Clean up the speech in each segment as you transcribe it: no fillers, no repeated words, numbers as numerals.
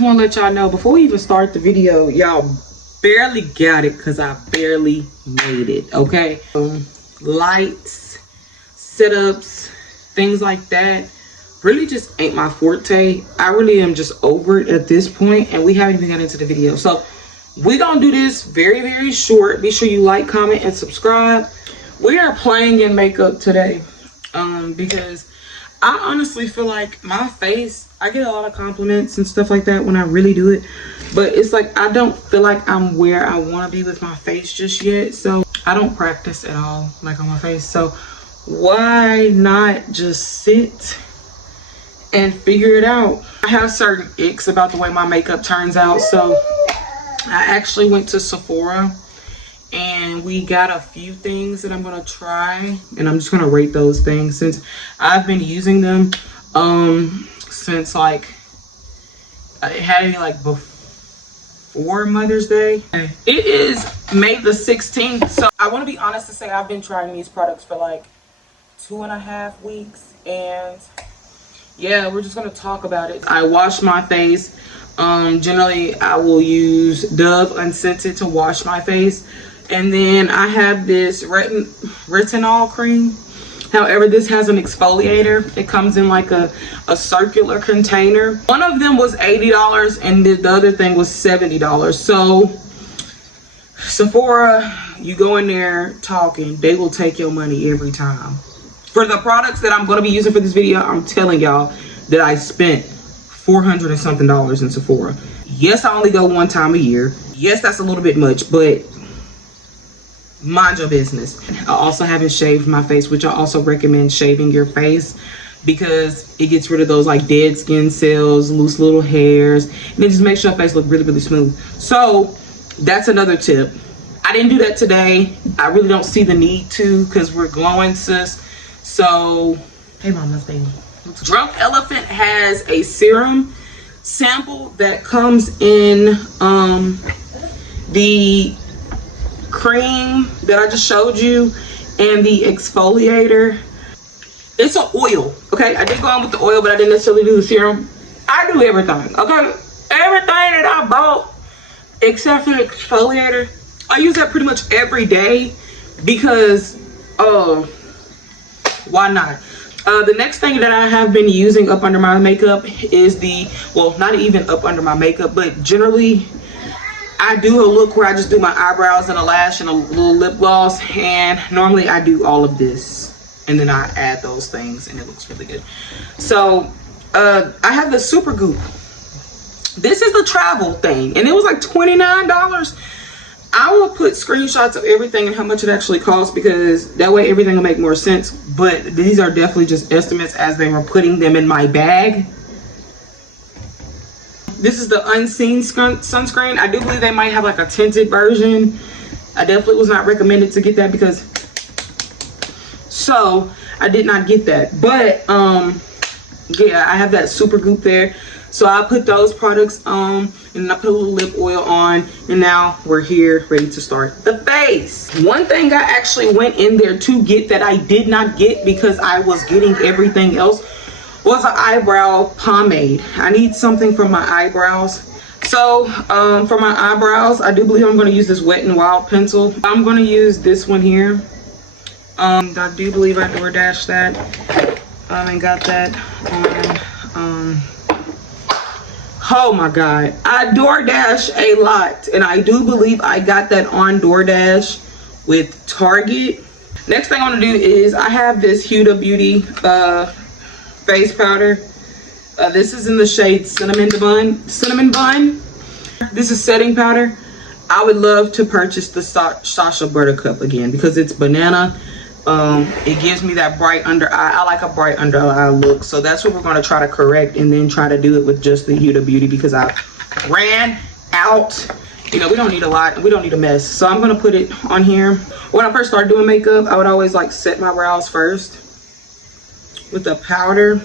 just want to let y'all know before we even start the video, y'all barely got it because I barely made it. Okay, lights, setups, things like that really just ain't my forte. I really am just over it at this point, and we haven't even got into the video. So we're gonna do this very, very short. Be sure you like, comment, and subscribe. We are playing in makeup today because I honestly feel like my face, I get a lot of compliments and stuff like that when I really do it, but it's like I don't feel like I'm where I want to be with my face just yet. So I don't practice at all like on my face. So why not just sit and figure it out? I have certain icks about the way my makeup turns out, so I actually went to Sephora and we got a few things that I'm gonna try, and I'm just gonna rate those things since I've been using them since like it had to be like before Mother's Day. It is May the 16th, so I want to be honest to say I've been trying these products for like 2.5 weeks, and yeah, we're just gonna talk about it. I wash my face. Generally I will use Dove Unscented to wash my face, and then I have this retinol cream. However, this has an exfoliator. It comes in like a circular container. One of them was $80 and the other thing was $70. So Sephora, you go in there talking, they will take your money every time. For the products that I'm going to be using for this video, I'm telling y'all that I spent $400 and something in Sephora. Yes, I only go one time a year. Yes, that's a little bit much, but mind your business. I also haven't shaved my face, which I also recommend shaving your face because it gets rid of those like dead skin cells, loose little hairs, and it just makes your face look really, really smooth. So that's another tip. I didn't do that today. I really don't see the need to because we're glowing, sis. So, hey mama's baby. Drunk Elephant has a serum sample that comes in the cream that I just showed you and the exfoliator. It's an oil, okay? I did go on with the oil, but I didn't necessarily do the serum. I do everything, okay? Everything that I bought except for the exfoliator, I use that pretty much every day because why not? The next thing that I have been using up under my makeup is well, not even up under my makeup, but generally I do a look where I just do my eyebrows and a lash and a little lip gloss, and normally I do all of this and then I add those things and it looks really good. So I have the Super Goop. This is the travel thing and it was like $29. I will put screenshots of everything and how much it actually costs because that way everything will make more sense. But these are definitely just estimates as they were putting them in my bag. This is the Unseen sunscreen. I do believe they might have like a tinted version. I definitely was not recommended to get that because so I did not get that. But yeah, I have that Super Goop there. So I put those products on and I put a little lip oil on, and now we're here ready to start the face. One thing I actually went in there to get that I did not get because I was getting everything else was an eyebrow pomade. I need something for my eyebrows. So for my eyebrows, I do believe I'm going to use this Wet n Wild pencil. I'm going to use this one here. I do believe I DoorDashed that and got that on oh my god, I DoorDash a lot, and I do believe I got that on DoorDash with Target. Next thing I want to do is I have this Huda Beauty face powder. This is in the shade Cinnamon Bun. This is setting powder. I would love to purchase the Sasha Buttercup again because it's banana. It gives me that bright under eye. I like a bright under eye look, so that's what we're going to try to correct and then try to do it with just the Huda Beauty because I ran out. You know, we don't need a lot, we don't need a mess, so I'm going to put it on here. When I first started doing makeup, I would always like set my brows first with the powder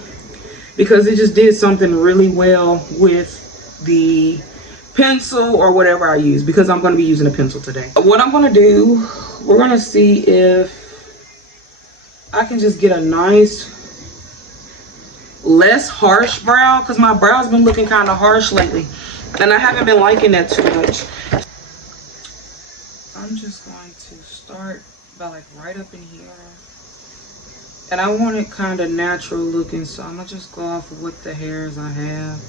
because it just did something really well with the pencil or whatever I use, because I'm going to be using a pencil today. What I'm going to do, we're going to see if I can just get a nice less harsh brow, because my brow's been looking kind of harsh lately, and I haven't been liking that too much. I'm just going to start by like right up in here, and I want it kind of natural looking, so I'm gonna just go off of what the hairs I have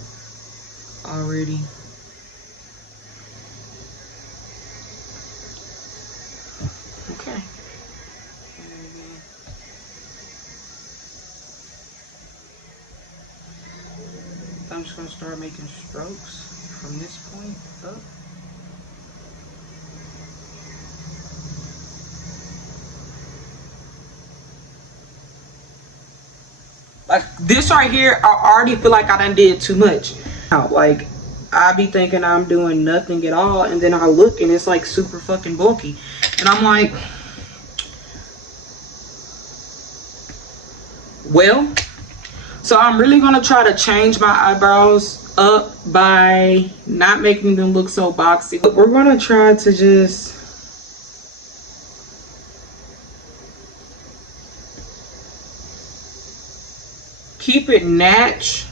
already. Okay. I'm just gonna start making strokes from this point up. Like this right here, I already feel like I done did too much. Like I be thinking I'm doing nothing at all, and then I look and it's like super fucking bulky, and I'm like, well, so I'm really gonna try to change my eyebrows up by not making them look so boxy. But we're gonna try to just keep it natch.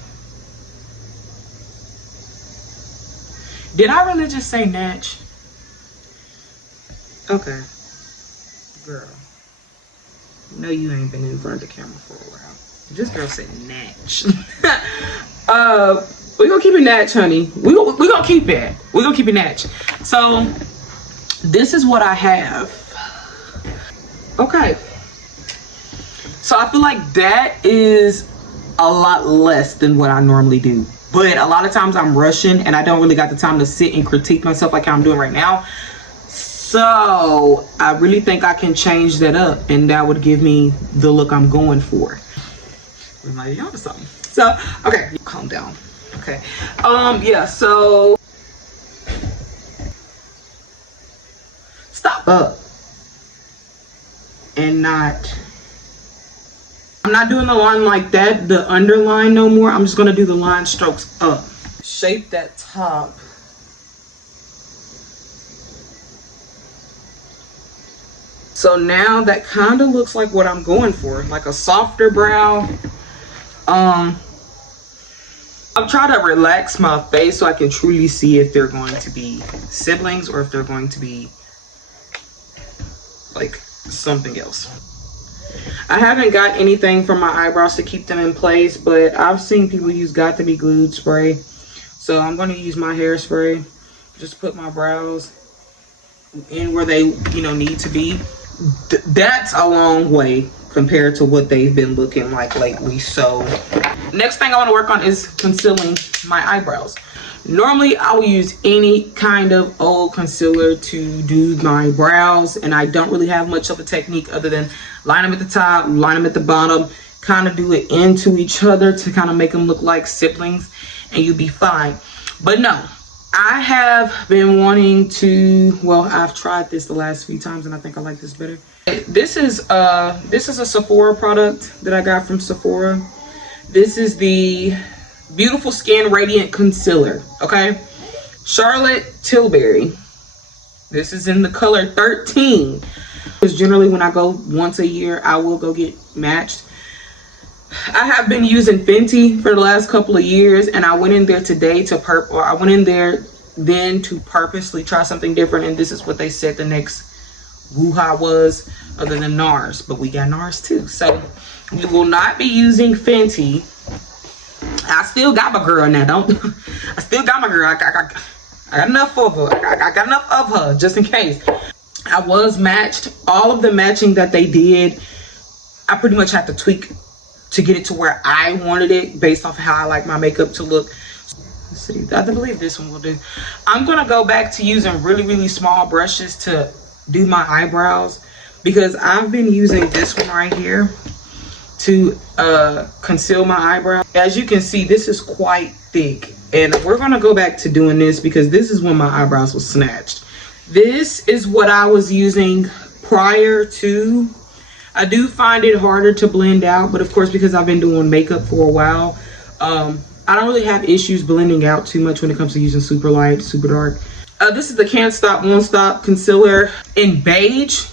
Did I really just say natch? Okay. Girl. No, you ain't been in front of the camera for a while. This girl said natch. We're gonna keep it natch, honey. We're gonna keep it. We're gonna keep it natch. So, this is what I have. Okay. So, I feel like that is a lot less than what I normally do. But a lot of times I'm rushing and I don't really got the time to sit and critique myself like how I'm doing right now. So I really think I can change that up, and that would give me the look I'm going for. I'm like, y'all something. So, okay, calm down. Okay. Yeah, so stop up and not. I'm not doing the line like that, the underline no more. I'm just gonna do the line strokes up. Shape that top. So now that kind of looks like what I'm going for, like a softer brow. I'll try to relax my face so I can truly see if they're going to be siblings or if they're going to be like something else. I haven't got anything for my eyebrows to keep them in place, but I've seen people use Got to Be Glued spray. So I'm going to use my hairspray. Just put my brows in where they, need to be. That's a long way compared to what they've been looking like lately. So next thing I want to work on is concealing my eyebrows. Normally I will use any kind of old concealer to do my brows, and I don't really have much of a technique other than line them at the top, line them at the bottom, kind of do it into each other to kind of make them look like siblings, and you'll be fine. But no, I have been wanting to, well, I've tried this the last few times and I think I like this better. This is a Sephora product that I got from Sephora. This is the Beautiful Skin Radiant Concealer, okay? Charlotte Tilbury. This is in the color 13. Because generally when I go once a year, I will go get matched. I have been using Fenty for the last couple of years, and I went in there today to purposely try something different, and this is what they said the next woo-ha was, other than NARS, but we got NARS too. So we will not be using Fenty. I still got my girl now, I still got my girl. I got enough of her. I got enough of her just in case. I was matched. All of the matching that they did, I pretty much had to tweak to get it to where I wanted it based off of how I like my makeup to look. Let's see, I believe this one will do. I'm gonna go back to using really small brushes to do my eyebrows, because I've been using this one right here to conceal my eyebrow. As you can see, this is quite thick, and we're gonna go back to doing this because this is when my eyebrows was snatched. This is what I was using prior to. I do find it harder to blend out, but of course, because I've been doing makeup for a while, I don't really have issues blending out too much when it comes to using super light, super dark. This is the Can't Stop, Won't Stop Concealer in beige.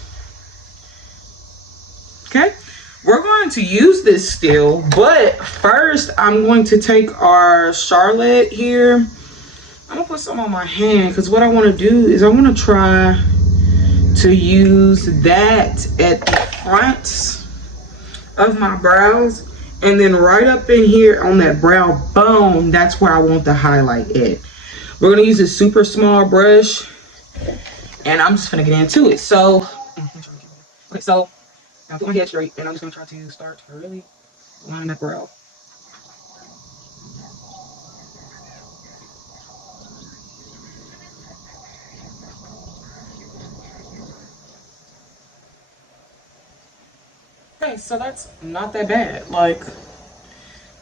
Okay, we're going to use this still, but first I'm going to take our Charlotte here. I'm gonna put some on my hand because what I want to do is I want to try to use that at the front of my brows, and then right up in here on that brow bone, that's where I want the highlight at. We're gonna use a super small brush, and I'm just gonna get into it. So, okay, so I'll put my head straight, and I'm just gonna try to start to really line that brow. Okay, so that's not that bad. Like,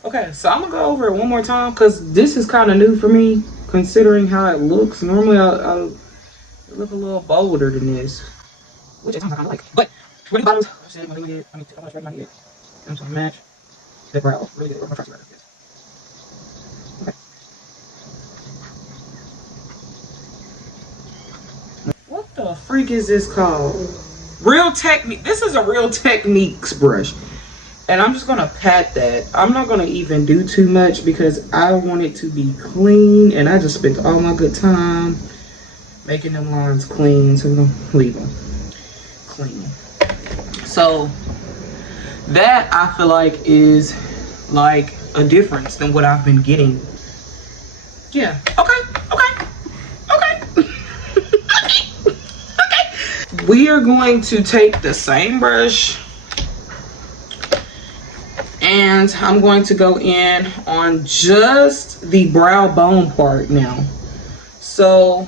okay, so I'm gonna go over it one more time because this is kind of new for me, considering how it looks. Normally, I'll look a little bolder than this, which I kind of like. But for the bottoms, I'm gonna do it. I'm gonna try my head. I'm just gonna match the brow. Really good. I'm gonna try to write this. Okay. What the freak is this called? Real Technique. This is a Real Techniques brush. And I'm just going to pat that. I'm not going to even do too much because I want it to be clean. And I just spent all my good time making them lines clean. So I'm going to leave them clean. So that I feel like is like a difference than what I've been getting. Yeah. Okay. We are going to take the same brush and I'm going to go in on just the brow bone part now. So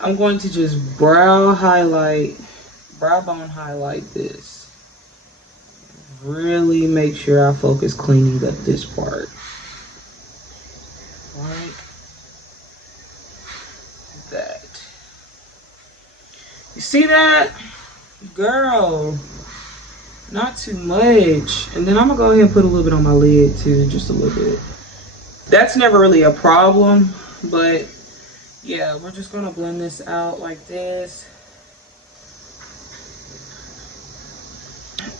I'm going to just brow bone highlight this. Really make sure I focus cleaning up this part. Like that. You see that? Girl, not too much. And then I'm gonna go ahead and put a little bit on my lid too, just a little bit. That's never really a problem, but yeah, we're just gonna blend this out like this.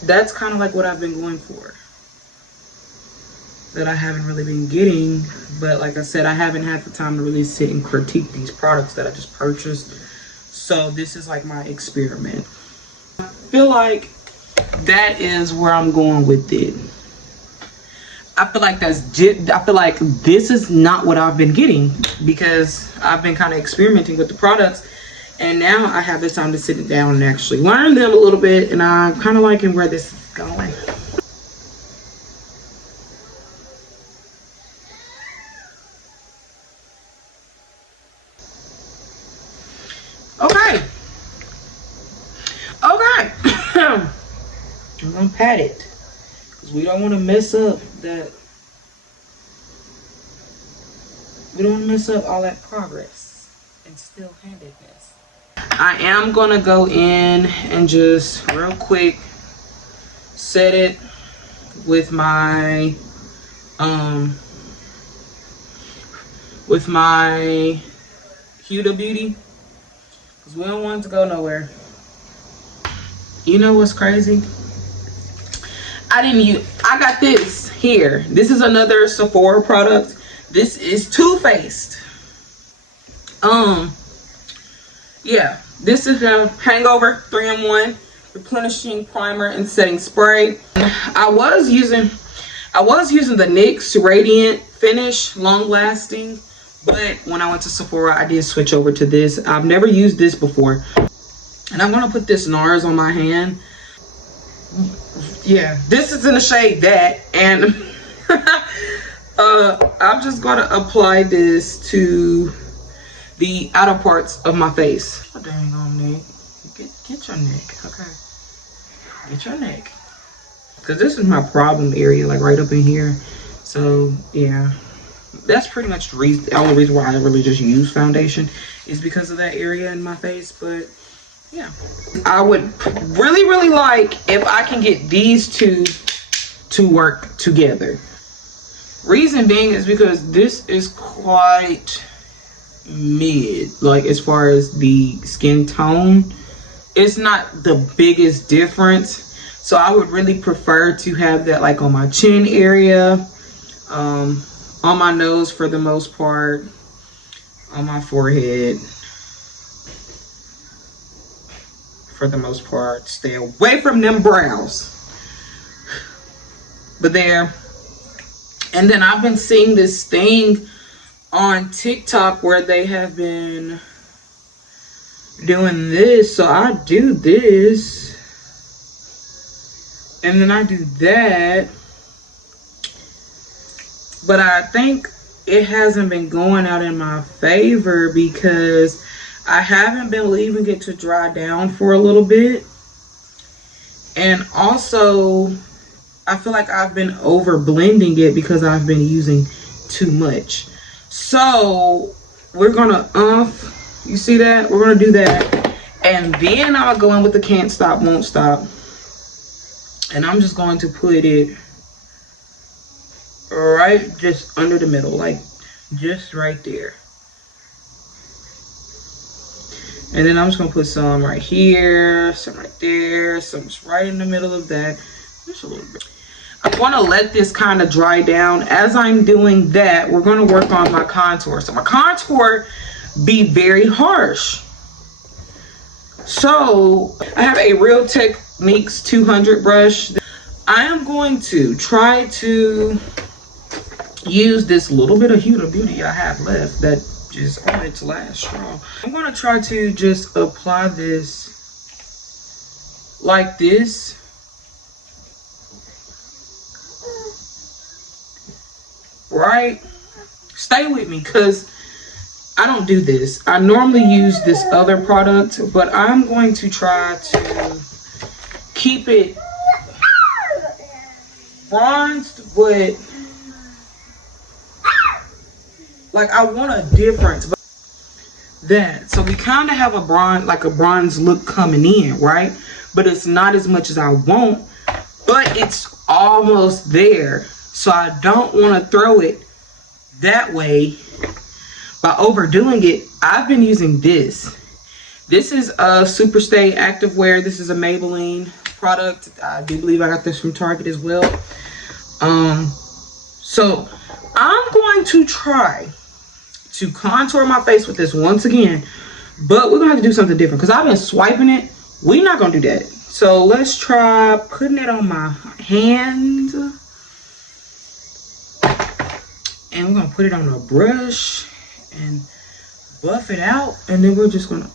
That's kind of like what I've been going for, that I haven't really been getting. But like I said, I haven't had the time to really sit and critique these products that I just purchased. So this is like my experiment. I feel like that is where I'm going with it. I feel like this is not what I've been getting because I've been kind of experimenting with the products, and now I have the time to sit down and actually learn them a little bit, and I'm kind of liking where this is going. Okay. I'm gonna pat it because we don't want to mess up that. We don't want to mess up all that progress and still-handedness. I am gonna go in and just real quick set it with my Huda Beauty because we don't want it to go nowhere. You know what's crazy? I got this here. This is another Sephora product. This is Too Faced. Yeah, this is a Hangover 3-in-1 replenishing primer and setting spray. I was using the NYX Radiant Finish Long Lasting, but when I went to Sephora, I did switch over to this. I've never used this before, and I'm gonna put this NARS on my hand. Yeah, this is in the shade That, and I'm just gonna apply this to the outer parts of my face. Oh, dang on, neck. Get your neck, okay? Get your neck. Because this is my problem area, like right up in here. So, yeah. That's pretty much the only reason why I really just use foundation is because of that area in my face. But, yeah. I would really, really like if I can get these two to work together. Reason being is because this is quite mid, like as far as the skin tone. It's not the biggest difference. So I would really prefer to have that like on my chin area, on my nose for the most part, on my forehead for the most part. Stay away from them brows. But there. And then I've been seeing this thing on TikTok where they have been doing this. So I do this. And then I do that. But I think it hasn't been going out in my favor because I haven't been leaving it to dry down for a little bit. And also, I feel like I've been over blending it because I've been using too much. So we're gonna you see that? We're gonna do that. And then I'll go in with the Can't Stop, Won't Stop. And I'm just going to put it right just under the middle, like just right there. And then I'm just gonna put some right here, some right there, some right in the middle of that, just a little bit. I want to let this kind of dry down. As I'm doing that, we're going to work on my contour. So my contour be very harsh. So I have a Real Techniques 200 brush. I am going to try to use this little bit of Huda Beauty I have left that is on its last straw. I'm going to try to just apply this like this. Right? Stay with me because I don't do this. I normally use this other product, but I'm going to try to keep it bronzed, but like I want a difference. But that, so we kind of have a bronze look coming in, right? But it's not as much as I want, but it's almost there. So I don't want to throw it that way by overdoing it. I've been using this. This is a Superstay Activewear. This is a Maybelline product. I do believe I got this from Target as well. So I'm going to try to contour my face with this once again. But we're going to have to do something different because I've been swiping it. We're not going to do that. So let's try putting it on my hand. And we're going to put it on a brush and buff it out. And then we're just going to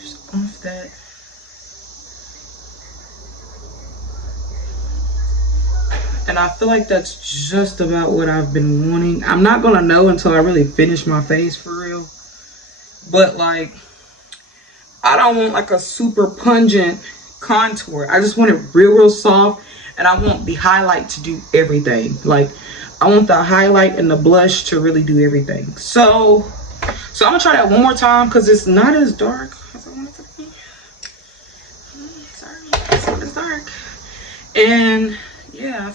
just off that. And I feel like that's just about what I've been wanting. I'm not going to know until I really finish my face for real. But like, I don't want like a super pungent contour. I just want it real soft. And I want the highlight to do everything. Like, I want the highlight and the blush to really do everything. So I'm gonna try that one more time because it's not as dark as I want it to be. Sorry, it's not as dark. And yeah, I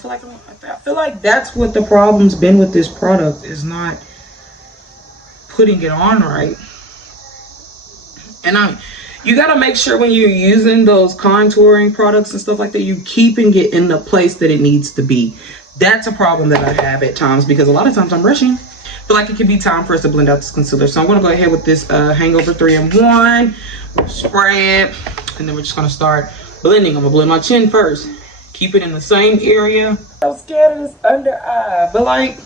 feel like that's what the problem's been with this product, is not putting it on right. And you gotta make sure when you're using those contouring products and stuff like that, you keeping it in the place that it needs to be. That's a problem that I have at times because a lot of times I'm rushing. Feel like it could be time for us to blend out this concealer. So I'm gonna go ahead with this Hangover 3-in-1, spray it, and then we're just gonna start blending. I'm gonna blend my chin first. Keep it in the same area. I'm scared of this under eye, but like,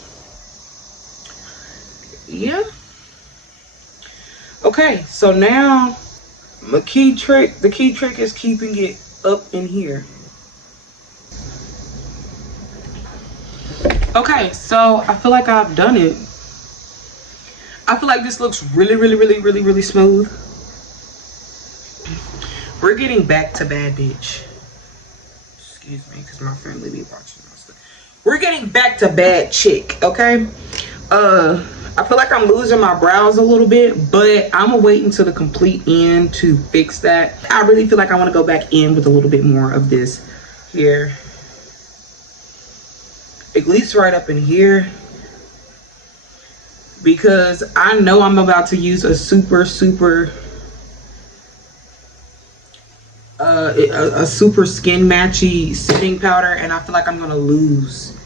yeah. Okay, so now the key trick is keeping it up in here. Okay, so I feel like I've done it. I feel like this looks really smooth. We're getting back to bad bitch. Excuse me, because my family be watching my stuff. We're getting back to bad chick, okay? I feel like I'm losing my brows a little bit, but I'm gonna wait until the complete end to fix that. I really feel like I want to go back in with a little bit more of this here. At least right up in here. Because I know I'm about to use a super a super skin matchy setting powder, and I feel like I'm gonna lose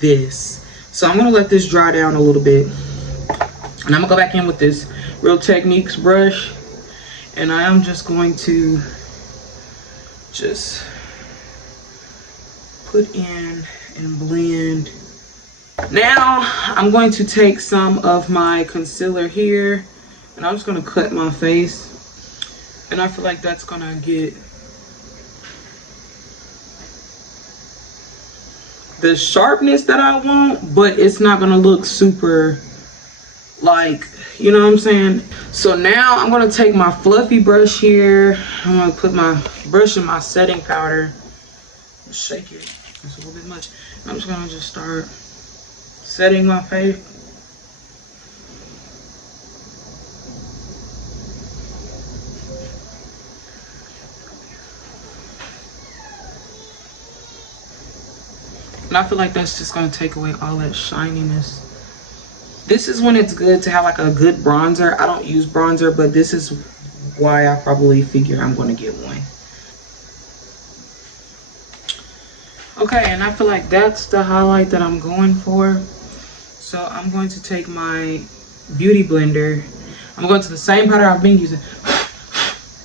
this. So I'm gonna let this dry down a little bit, and I'm gonna go back in with this Real Techniques brush, and I am just going to just put in and blend. Now I'm going to take some of my concealer here, and I'm just gonna cut my face, and I feel like that's gonna get the sharpness that I want, but it's not gonna look super, like, you know what I'm saying? So now I'm gonna take my fluffy brush here. I'm gonna put my brush in my setting powder, shake it, it's a little bit much. I'm just gonna just start setting my face. And I feel like that's just gonna take away all that shininess. This is when it's good to have like a good bronzer. I don't use bronzer, but this is why I probably figure I'm gonna get one. Okay, and I feel like that's the highlight that I'm going for. So I'm going to take my beauty blender. I'm going to the same powder I've been using,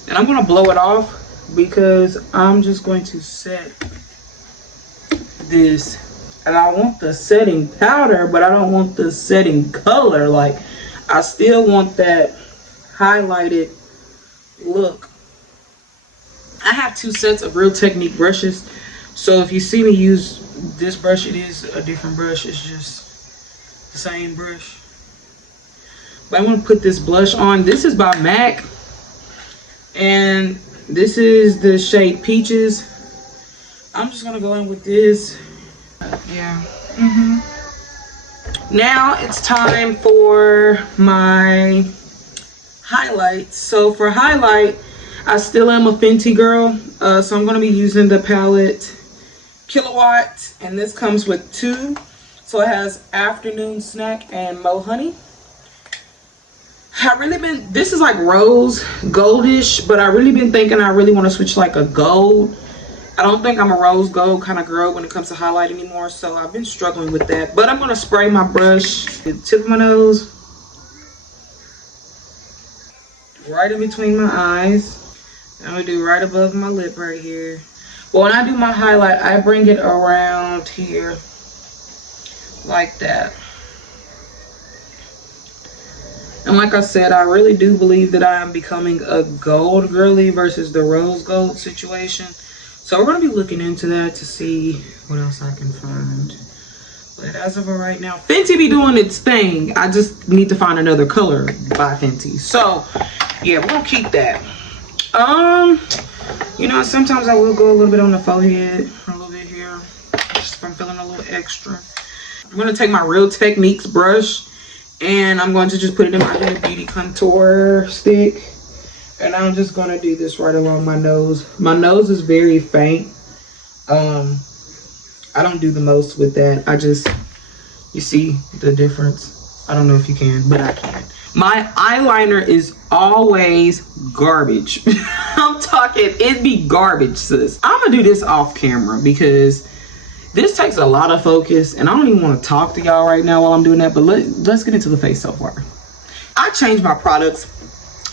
and I'm gonna blow it off because I'm just going to set this. And I want the setting powder, but I don't want the setting color. Like, I still want that highlighted look. I have 2 sets of Real Technique brushes, so if you see me use this brush, it is a different brush. It's just the same brush. But I'm gonna put this blush on. This is by MAC, and this is the shade Peaches. I'm just gonna go in with this. Yeah. Now it's time for my highlights. So for highlight, I still am a Fenty girl. So I'm gonna be using the palette Kilowatt, and this comes with 2. So it has Afternoon Snack and Mo Honey. This is like rose goldish, but I really been thinking I really want to switch like a gold. I don't think I'm a rose gold kind of girl when it comes to highlight anymore, so I've been struggling with that. But I'm going to spray my brush at the tip of my nose, right in between my eyes. I'm going to do right above my lip right here. But when I do my highlight, I bring it around here like that. And like I said, I really do believe that I am becoming a gold girly versus the rose gold situation. So we're going to be looking into that to see what else I can find. But as of right now, Fenty be doing its thing. I just need to find another color by Fenty. So yeah, we're going to keep that. You know, sometimes I will go a little bit on the forehead, a little bit here, just if I'm feeling a little extra. I'm going to take my Real Techniques brush, and I'm going to just put it in my little beauty contour stick. And I'm just going to do this right along my nose. My nose is very faint. I don't do the most with that. You see the difference? I don't know if you can, but I can. My eyeliner is always garbage. I'm talking, it be garbage, sis. I'm going to do this off camera because this takes a lot of focus, and I don't even want to talk to y'all right now while I'm doing that, but let's get into the face so far. I changed my products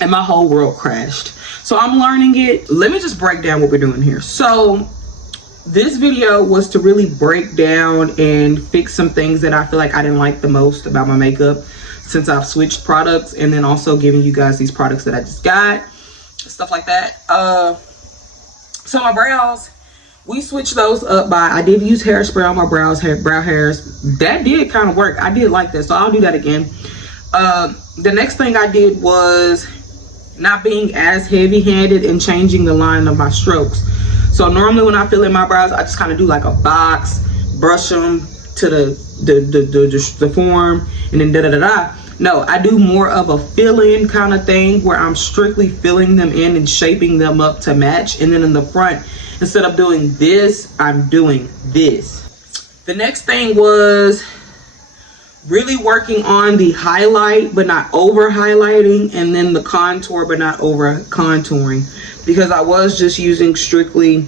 and my whole world crashed. So I'm learning it. Let me just break down what we're doing here. So this video was to really break down and fix some things that I feel like I didn't like the most about my makeup since I've switched products, and then also giving you guys these products that I just got, stuff like that. So my brows, we switched those up by, I did use hairspray on my brow hairs. That did kind of work. I did like that, so I'll do that again. The next thing I did was not being as heavy-handed and changing the line of my strokes. So normally when I fill in my brows, I just kind of do like a box, brush them to the form, and then da-da-da-da. No, I do more of a fill-in kind of thing where I'm strictly filling them in and shaping them up to match. And then in the front, instead of doing this, I'm doing this. The next thing was really working on the highlight but not over highlighting, and then the contour but not over contouring, because I was just using strictly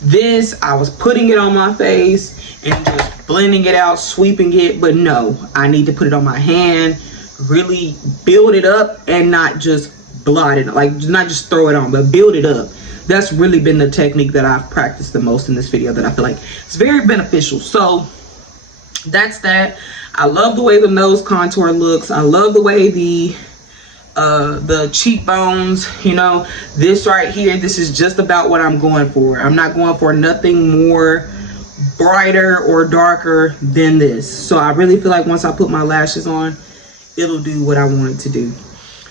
this. I was putting it on my face and just blending it out, sweeping it, but no, I need to put it on my hand, really build it up, and not just blot it, like not just throw it on, but build it up. That's really been the technique that I've practiced the most in this video, that I feel like it's very beneficial. So that's that. I love the way the nose contour looks. I love the way the cheekbones, you know, this right here, this is just about what I'm going for. I'm not going for nothing more brighter or darker than this. So I really feel like once I put my lashes on, it'll do what I want it to do.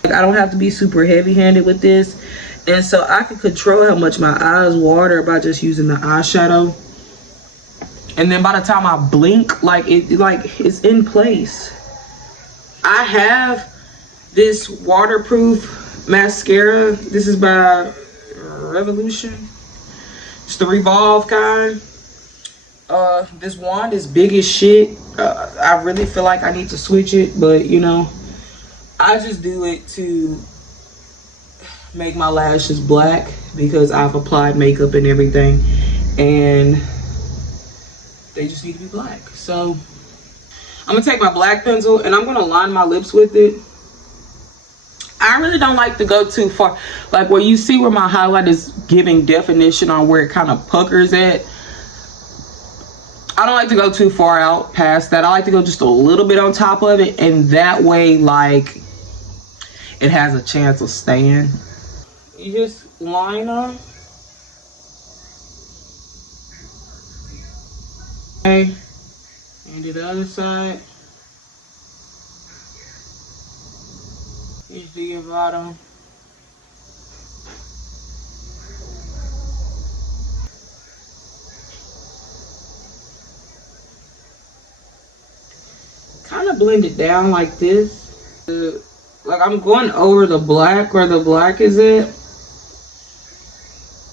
Like, I don't have to be super heavy-handed with this, and so I can control how much my eyes water by just using the eyeshadow. And then by the time I blink, like it's in place. I have this waterproof mascara. This is by Revolution. It's the Revolve kind. This wand is big as shit. I really feel like I need to switch it, but you know, I just do it to make my lashes black because I've applied makeup and everything, and they just need to be black. So I'm gonna take my black pencil and I'm gonna line my lips with it. I really don't like to go too far, like where you see where my highlight is giving definition on where it kind of puckers at. I don't like to go too far out past that. I like to go just a little bit on top of it, and that way, like, it has a chance of staying. You just line them. Okay, and do the other side. Just do your bottom. Kind of blend it down like this. Like I'm going over the black where the black is at,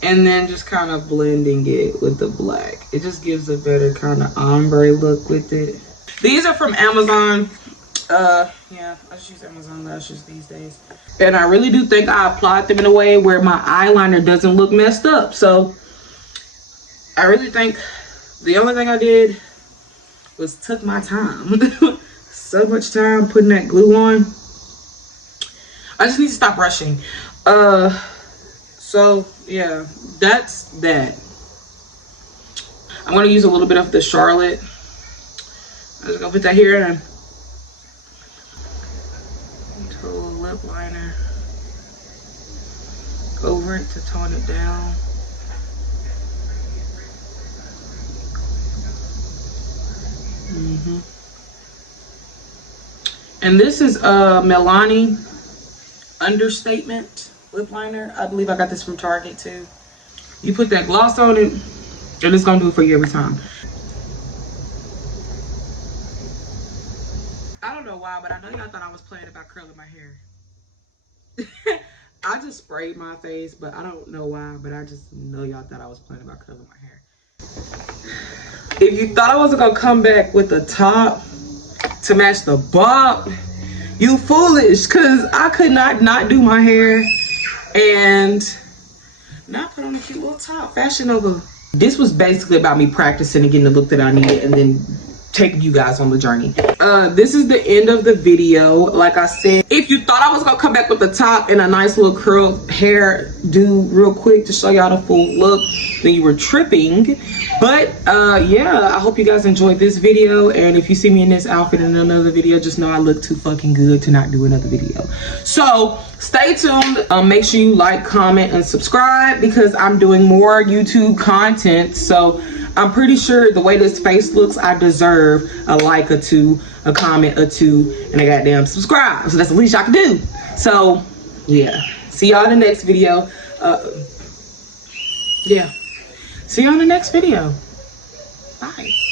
and then just kind of blending it with the black. It just gives a better kind of ombre look with it. These are from Amazon. Yeah, I just use Amazon lashes these days. And I really do think I applied them in a way where my eyeliner doesn't look messed up. So I really think the only thing I did was took my time. So much time putting that glue on. I just need to stop rushing. So yeah, that's that. I'm gonna use a little bit of the Charlotte. I'm just gonna put that here and a little lip liner over it to tone it down. And this is Milani Understatement lip liner. I believe I got this from Target too. You put that gloss on it, and it's gonna do it for you every time. I don't know why, but I know y'all thought I was playing about curling my hair. I just sprayed my face, but I don't know why, but I just know y'all thought I was playing about curling my hair. If you thought I wasn't gonna come back with the top to match the bob, you foolish, because I could not do my hair and not put on a cute little top. Fashion Nova. This was basically about me practicing and getting the look that I needed, and then taking you guys on the journey. This is the end of the video. Like I said, if you thought I was gonna come back with the top and a nice little curled hair do real quick to show y'all the full look, then you were tripping. But yeah, I hope you guys enjoyed this video, and if you see me in this outfit in another video, just know I look too fucking good to not do another video. So stay tuned. Make sure you like, comment, and subscribe, because I'm doing more YouTube content. So I'm pretty sure the way this face looks, I deserve a like or two, a comment or two, and a goddamn subscribe. So that's the least I can do. So yeah, see y'all in the next video. Yeah, see you on the next video. Bye.